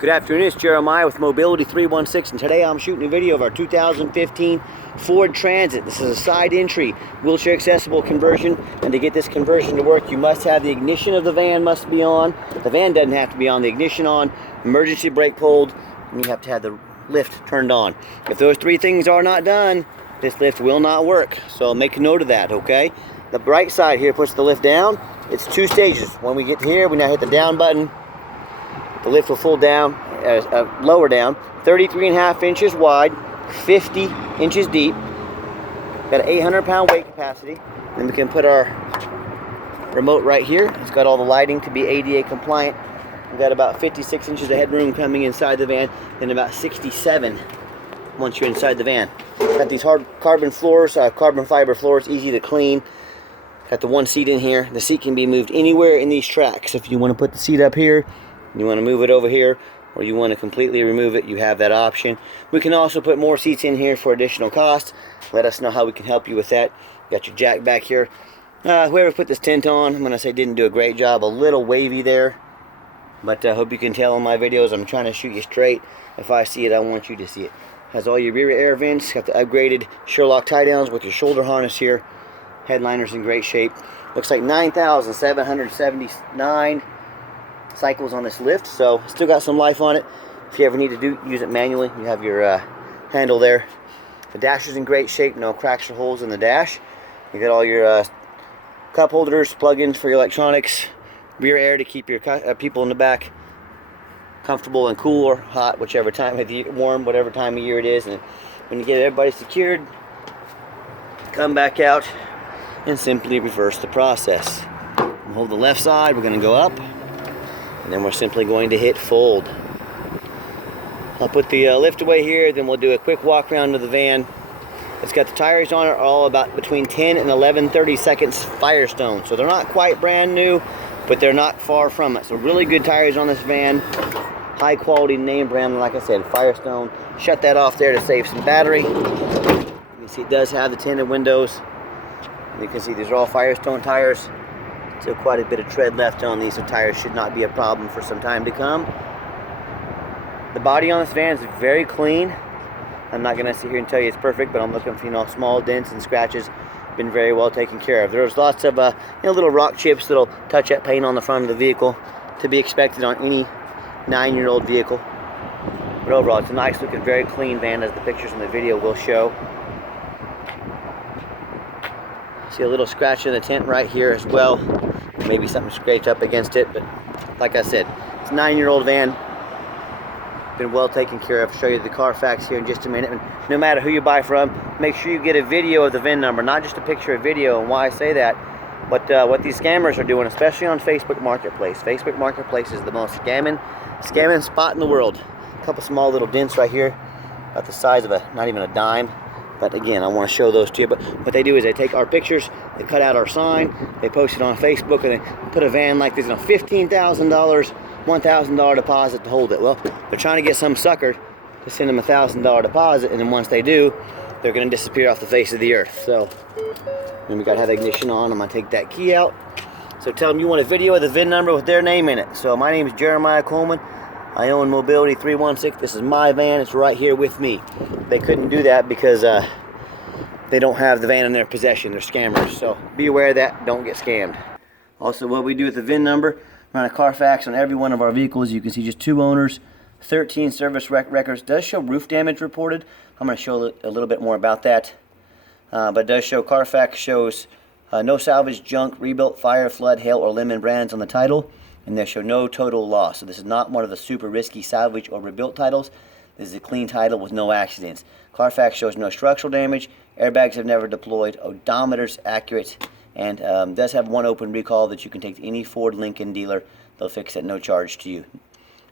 Good afternoon, it's Jeremiah with Mobility 316, and today I'm shooting a video of our 2015 Ford Transit. This is a side entry, wheelchair accessible conversion, and to get this conversion to work, you must have the ignition of the van must be on. The van doesn't have to be on, the ignition on, emergency brake pulled, and you have to have the lift turned on. If those three things are not done, this lift will not work, so make a note of that, okay? The right side here puts the lift down. It's two stages. When we get here, we now hit the down button. The lift will fold down, lower down, 33.5 inches wide, 50 inches deep. Got an 800-pound weight capacity. Then we can put our remote right here. It's got all the lighting to be ADA compliant. We've got about 56 inches of headroom coming inside the van, and about 67 once you're inside the van. Got these hard carbon floors, carbon fiber floors, easy to clean. Got the one seat in here. The seat can be moved anywhere in these tracks. If you want to put the seat up here, you want to move it over here, or you want to completely remove it, you have that option. We can also put more seats in here for additional cost. Let us know how we can help you with that. Got your jack back here. Whoever put this tent on, I'm going to say didn't do a great job. A little wavy there, but I hope you can tell in my videos I'm trying to shoot you straight. If I see it, I want you to see it. Has all your rear air vents. Got the upgraded Sherlock tie downs with your shoulder harness here. Headliner's in great shape. Looks like 9,779 cycles on this lift, so still got some life on it. If you ever need to use it manually, you have your handle there. The dash is in great shape, no cracks or holes in the dash. You got all your cup holders, plug-ins for your electronics, rear air to keep your people in the back comfortable and cool or hot, whichever time of year, warm, whatever time of year it is. And when you get everybody secured, come back out and simply reverse the process. We'll hold the left side, we're going to go up, and then we're simply going to hit fold. I'll put the lift away here, then we'll do a quick walk around to the van. It's got the tires on it, all about between 10 and 11/30 seconds Firestone. So they're not quite brand new, but they're not far from it. So really good tires on this van. High quality name brand, like I said, Firestone. Shut that off there to save some battery. You can see it does have the tinted windows. You can see these are all Firestone tires. Still quite a bit of tread left on these, so tires should not be a problem for some time to come. The body on this van is very clean. I'm not going to sit here and tell you it's perfect, but I'm looking for, small dents and scratches. Been very well taken care of. There's lots of little rock chips that'll touch that paint on the front of the vehicle, to be expected on any 9-year-old vehicle. But overall, it's a nice looking, very clean van, as the pictures in the video will show. See a little scratch in the tent right here as well. Maybe something scraped up against it, but like I said, it's a 9-year-old van. Been well taken care of. I'll show you the Carfax here in just a minute. And no matter who you buy from, make sure you get a video of the VIN number, not just a picture, a video. And why I say that, what these scammers are doing, especially on Facebook Marketplace. Facebook Marketplace is the most scamming spot in the world. A couple small little dents right here, about the size of not even a dime. But again, I want to show those to you. But what they do is they take our pictures, they cut out our sign, they post it on Facebook, and they put a van like this, $15,000, $1,000 deposit to hold it. Well, they're trying to get some sucker to send them $1,000 deposit, and then once they do, they're going to disappear off the face of the earth. So, then we got to have the ignition on. I'm going to take that key out. So tell them you want a video of the VIN number with their name in it. So my name is Jeremiah Coleman. I own Mobility 316. This is my van. It's right here with me. They couldn't do that because they don't have the van in their possession. They're scammers. So be aware of that. Don't get scammed. Also, what we do with the VIN number, run a Carfax on every one of our vehicles. You can see just 2 owners, 13 service records. Does show roof damage reported. I'm going to show a little bit more about that. But it does show, Carfax shows no salvage, junk, rebuilt, fire, flood, hail, or lemon brands on the title. And they show no total loss. So this is not one of the super risky salvage or rebuilt titles. This is a clean title with no accidents. Carfax shows no structural damage. Airbags have never deployed. Odometer's accurate. And does have one open recall that you can take to any Ford Lincoln dealer. They'll fix it, no charge to you.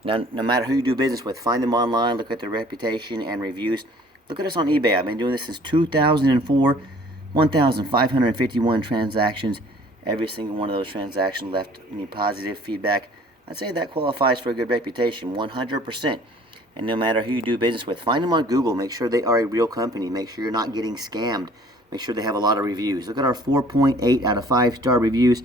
Now, no matter who you do business with, find them online, look at their reputation and reviews. Look at us on eBay. I've been doing this since 2004. 1,551 transactions. Every single one of those transactions left any positive feedback. I'd say that qualifies for a good reputation, 100%. And no matter who you do business with, find them on Google. Make sure they are a real company. Make sure you're not getting scammed. Make sure they have a lot of reviews. Look at our 4.8 out of 5-star reviews.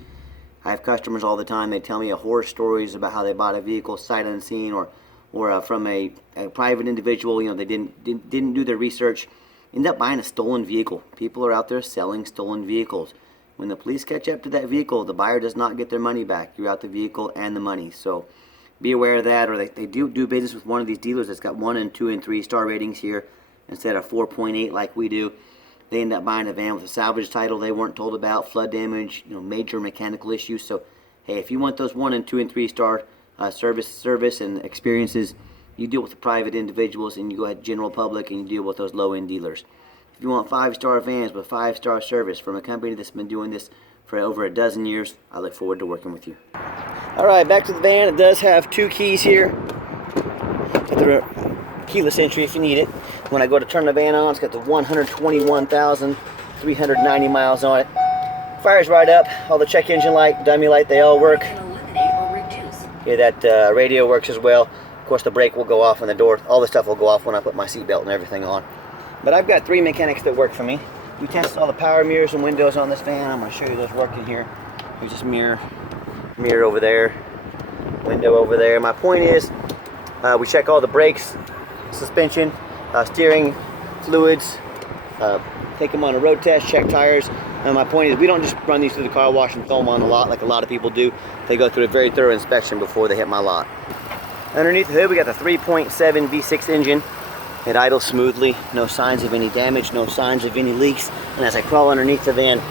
I have customers all the time. They tell me horror stories about how they bought a vehicle sight unseen, or or from a private individual, you know, they didn't do their research, end up buying a stolen vehicle. People are out there selling stolen vehicles. When the police catch up to that vehicle, the buyer does not get their money back. You're out the vehicle and the money. So be aware of that, or they do business with one of these dealers that's got 1 and 2 and 3 star ratings here instead of 4.8 like we do. They end up buying a van with a salvage title they weren't told about, flood damage, you know, major mechanical issues. So hey, if you want those 1 and 2 and 3 star service and experiences, you deal with the private individuals, and you go ahead general public and you deal with those low-end dealers. If you want 5-star vans with 5-star service from a company that's been doing this for over a dozen years, I look forward to working with you. Alright, back to the van. It does have 2 keys here. The keyless entry if you need it. When I go to turn the van on, it's got the 121,390 miles on it. Fires right up. All the check engine light, dummy light, they all work. Yeah, that radio works as well. Of course, the brake will go off and the door, all the stuff will go off when I put my seatbelt and everything on. But I've got 3 mechanics that work for me. We tested all the power mirrors and windows on this van. I'm going to show you those working here. There's this mirror over there, window over there. My point is, we check all the brakes, suspension, steering, fluids, take them on a road test, check tires. And my point is, we don't just run these through the car wash and throw them on the lot like a lot of people do. They go through a very thorough inspection before they hit my lot. Underneath the hood, we got the 3.7 V6 engine. It idles smoothly, no signs of any damage, no signs of any leaks. And as I crawl underneath the van,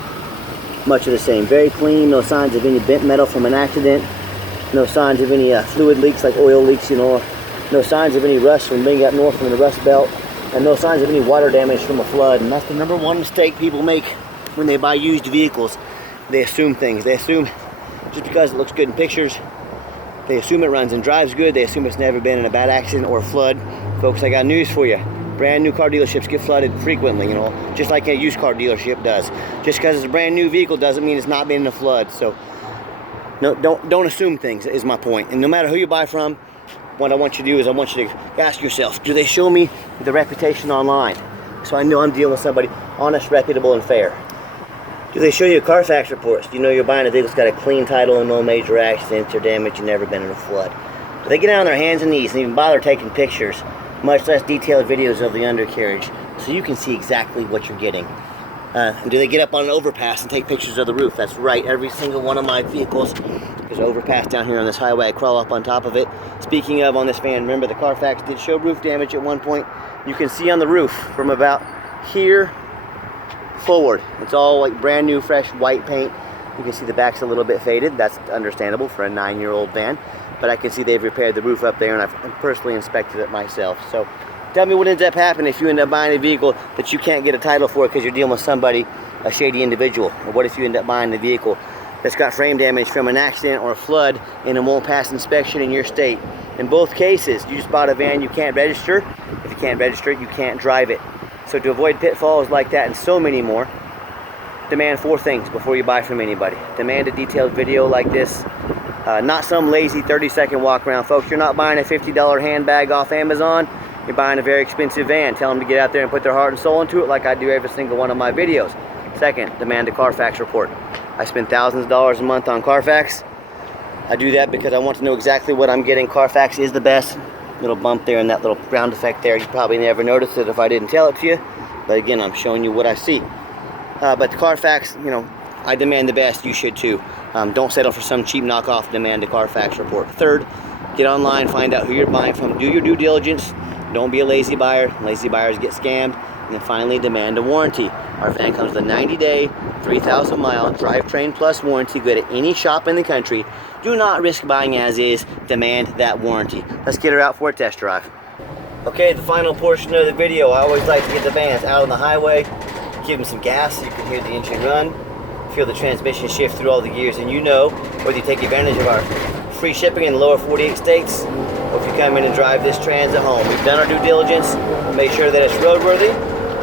much of the same. Very clean, no signs of any bent metal from an accident, no signs of any fluid leaks like oil leaks, you know, no signs of any rust from being up north from the rust belt, and no signs of any water damage from a flood. And that's the #1 mistake people make when they buy used vehicles. They assume things. They assume just because it looks good in pictures, they assume it runs and drives good, they assume it's never been in a bad accident or a flood. Folks, I got news for you. Brand new car dealerships get flooded frequently, you know, just like a used car dealership does. Just because it's a brand new vehicle doesn't mean it's not been in a flood. So no, don't assume things is my point. And no matter who you buy from, what I want you to do is I want you to ask yourself, do they show me the reputation online? So I know I'm dealing with somebody honest, reputable, and fair. Do they show you Carfax reports? Do you know you're buying a vehicle that's got a clean title and no major accidents or damage and never been in a flood? Do they get down on their hands and knees and even bother taking pictures, much less detailed videos of the undercarriage, so you can see exactly what you're getting? And do they get up on an overpass and take pictures of the roof? That's right, every single one of my vehicles. There's an overpass down here on this highway. I crawl up on top of it. Speaking of, on this van, remember the Carfax did show roof damage at one point. You can see on the roof from about here forward. It's all like brand new, fresh white paint. You can see the back's a little bit faded. That's understandable for a 9-year-old van. But I can see they've repaired the roof up there, and I've personally inspected it myself. So tell me what ends up happening if you end up buying a vehicle that you can't get a title for because you're dealing with somebody, a shady individual. Or what if you end up buying a vehicle that's got frame damage from an accident or a flood and it won't pass inspection in your state? In both cases, you just bought a van you can't register. If you can't register it, you can't drive it. So to avoid pitfalls like that and so many more, demand 4 things before you buy from anybody. Demand a detailed video like this. Not some lazy 30-second walk around. Folks, you're not buying a $50 handbag off Amazon. You're buying a very expensive van. Tell them to get out there and put their heart and soul into it like I do every single one of my videos. Second, demand a Carfax report. I spend thousands of dollars a month on Carfax. I do that because I want to know exactly what I'm getting. Carfax is the best. Little bump there and that little ground effect there. You probably never noticed it if I didn't tell it to you. But again, I'm showing you what I see. But the Carfax, you know, I demand the best. You should too. Don't settle for some cheap knockoff. Demand a Carfax report. Third, get online, find out who you're buying from. Do your due diligence. Don't be a lazy buyer. Lazy buyers get scammed. And then finally, demand a warranty. Our van comes with a 90-day, 3,000-mile drivetrain plus warranty. Good at any shop in the country. Do not risk buying as is. Demand that warranty. Let's get her out for a test drive. Okay, the final portion of the video. I always like to get the vans out on the highway, give them some gas so you can hear the engine run, feel the transmission shift through all the gears, and you know, whether you take advantage of our free shipping in the lower 48 states, or if you come in and drive this trans at home. We've done our due diligence, made sure that it's roadworthy.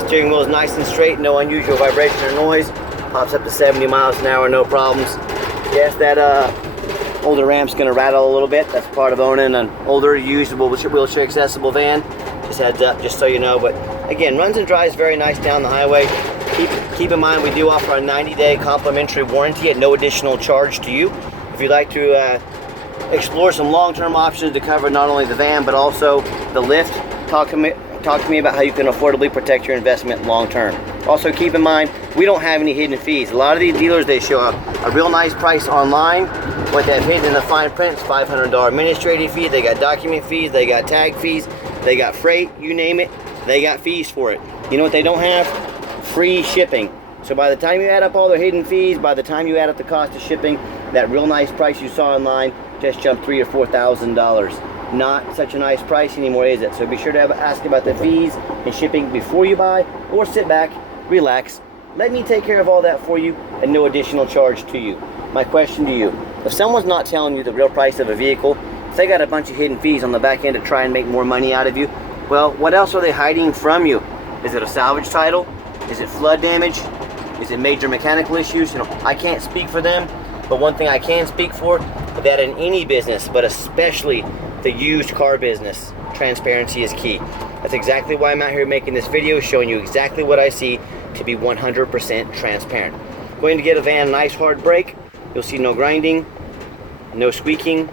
Steering wheel is nice and straight, no unusual vibration or noise. Pops up to 70 miles an hour, no problems. Yes, that older ramp's gonna rattle a little bit. That's part of owning an older, used wheelchair accessible van. Just heads up, just so you know. But again, runs and drives very nice down the highway. Keep in mind, we do offer a 90-day complimentary warranty at no additional charge to you. If you'd like to explore some long-term options to cover not only the van but also the lift. Talk to me about how you can affordably protect your investment long-term. Also keep in mind, we don't have any hidden fees. A lot of these dealers, they show a real nice price online. What they've hidden in the fine print is $500 administrative fee. They got document fees, they got tag fees, they got freight, you name it, they got fees for it. You know what they don't have? Free shipping. So by the time you add up all their hidden fees, by the time you add up the cost of shipping, that real nice price you saw online just jumped $3,000 or $4,000. Not such a nice price anymore, is it? So be sure to ask about the fees and shipping before you buy, or sit back, relax, let me take care of all that for you, and no additional charge to you. My question to you, if someone's not telling you the real price of a vehicle, if they got a bunch of hidden fees on the back end to try and make more money out of you, well, what else are they hiding from you? Is it a salvage title? Is it flood damage? Is it major mechanical issues? You know, I can't speak for them, but one thing I can speak for, that in any business, but especially the used car business, transparency is key. That's exactly why I'm out here making this video, showing you exactly what I see to be 100% transparent. Going to get a van a nice hard brake. You'll see no grinding, no squeaking,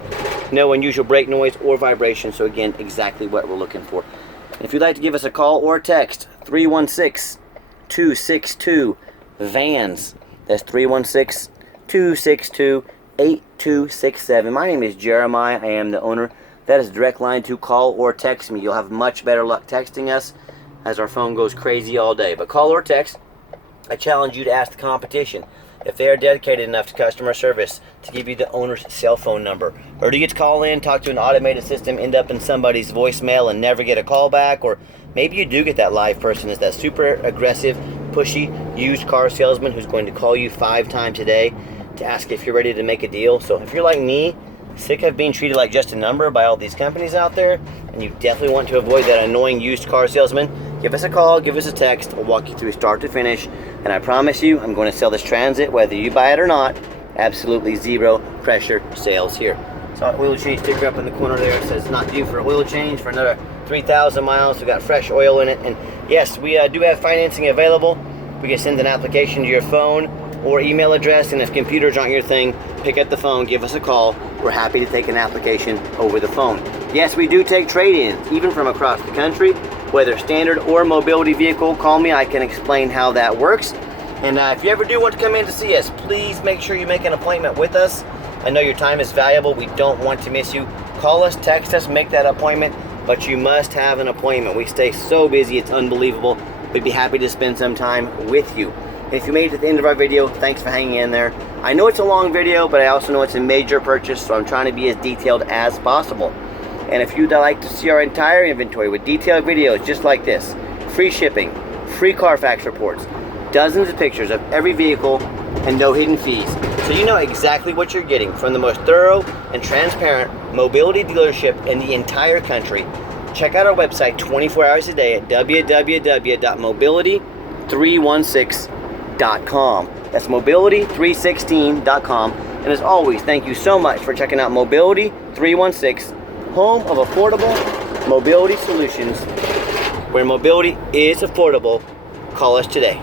no unusual brake noise or vibration. So again, exactly what we're looking for. And if you'd like to give us a call or a text, 316-262-VANS. That's 316-262-8267. My name is Jeremiah. I am the owner. That is a direct line to call or text me. You'll have much better luck texting us, as our phone goes crazy all day. But call or text, I challenge you to ask the competition if they are dedicated enough to customer service to give you the owner's cell phone number. Or do you get to call in, talk to an automated system, end up in somebody's voicemail and never get a call back? Or maybe you do get that live person, is that super aggressive, pushy, used car salesman who's going to call you 5 times a day to ask if you're ready to make a deal. So if you're like me, sick of being treated like just a number by all these companies out there, and you definitely want to avoid that annoying used car salesman, give us a call, give us a text. We'll walk you through start to finish, and I promise you, I'm going to sell this Transit whether you buy it or not. Absolutely zero pressure sales here. So oil change sticker up in the corner there, it says not due for oil change for another 3,000 miles. We got fresh oil in it, and yes, we do have financing available. We can send an application to your phone or email address, and if computers aren't your thing, pick up the phone, give us a call. We're happy to take an application over the phone. Yes, we do take trade-ins, even from across the country, whether standard or mobility vehicle. Call me, I can explain how that works. And if you ever do want to come in to see us, please make sure you make an appointment with us. I know your time is valuable. We don't want to miss you. Call us, text us, make that appointment, but you must have an appointment. We stay so busy, it's unbelievable. We'd be happy to spend some time with you. If you made it to the end of our video, thanks for hanging in there. I know it's a long video, but I also know it's a major purchase, so I'm trying to be as detailed as possible. And if you'd like to see our entire inventory with detailed videos just like this, free shipping, free Carfax reports, dozens of pictures of every vehicle, and no hidden fees, so you know exactly what you're getting from the most thorough and transparent mobility dealership in the entire country, check out our website 24 hours a day at www.mobility316.com. That's mobility316.com. And as always, thank you so much for checking out Mobility 316, home of affordable mobility solutions. Where mobility is affordable, call us today.